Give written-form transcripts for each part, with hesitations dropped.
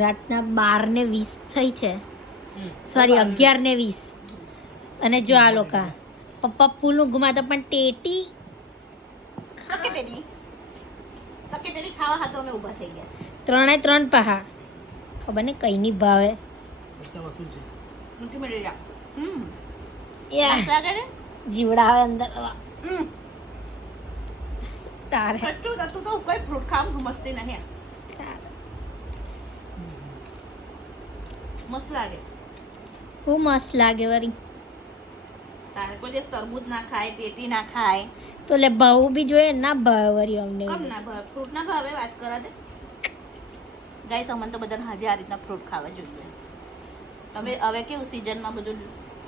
રાતના 12:20 થઈ છે, સોરી 11:20. અને જો આ લોકો પપ્પા પુલું ઘુમાતા પણ ટેટી સકેટેડી ખાવા હાથો અમે ઊભા થઈ ગયા. 3 પાહા ખબર ને કઈ ની ભાવે ઊંધી મળી જા. યા મસ્ત લાગે ને? જીવડા આવે અંદર તારે સચ્ચું તો કઈ ફ્રૂટ ખાવાનું મસ્તી નહીં. મસ્ત લાગે. બહુ મસ્ત લાગે વરી. તારે કોઈ દિવસ તરબૂચ ના ખાય, ટેટી ના ખાય. તો લે ભાવ બી જોઈએ ના ભાવે વરી અમને. કમ ના ભાવે? ફ્રૂટ ના ભાવે વાત કરા દે. ગાઈસ અમને તો બધાને હાજે આ રીતના ફ્રૂટ ખાવા જોઈએ. હવે કેવું સિઝનમાં બધું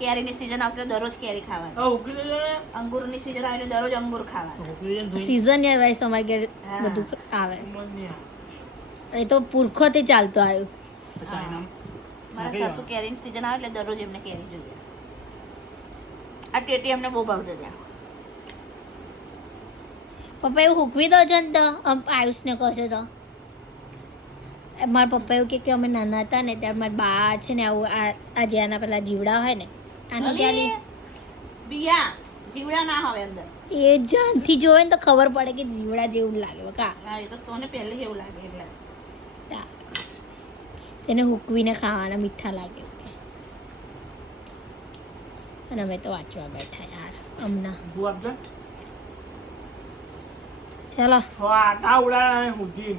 કેરીની સિઝન આવશે તો દરરોજ કેરી ખાવાની. અંગૂરની સિઝન આવે એટલે દરરોજ અંગૂર ખાવાના. સીઝન યાર વાઈસ અમારે ઘરે બધું આવે. એ તો પુરખોથી ચાલતો આવ્યું. મારા સાસુ કેરીની સિઝન આવે એટલે દરરોજ એમને કેરી જોઈએ. આ ટેટી અમને બહુ ભાવતો ત્યાં. પપ્પા એવું હૂકવી દો છો ને તો આયુષને કહશે તો. મારા પપ્પા એવું કે અમે નાના હતા ને ત્યારે મારી બા છે ને આવું આ જે આના પેલા જીવડા હોય ને આની ત્યાંની બિયા જીવડા ના આવે અંદર. એ જાનથી જોવે ને તો ખબર પડે કે જીવડા જેવું લાગે બકા. હા એ તો તને પહેલે એવું લાગે એટલે તેને હૂકવીને ખાવાના મીઠા લાગે. અને અમે તો વાંચવા બેઠા યાર હમણાં. ચાલો આટા ઉડાય સુધી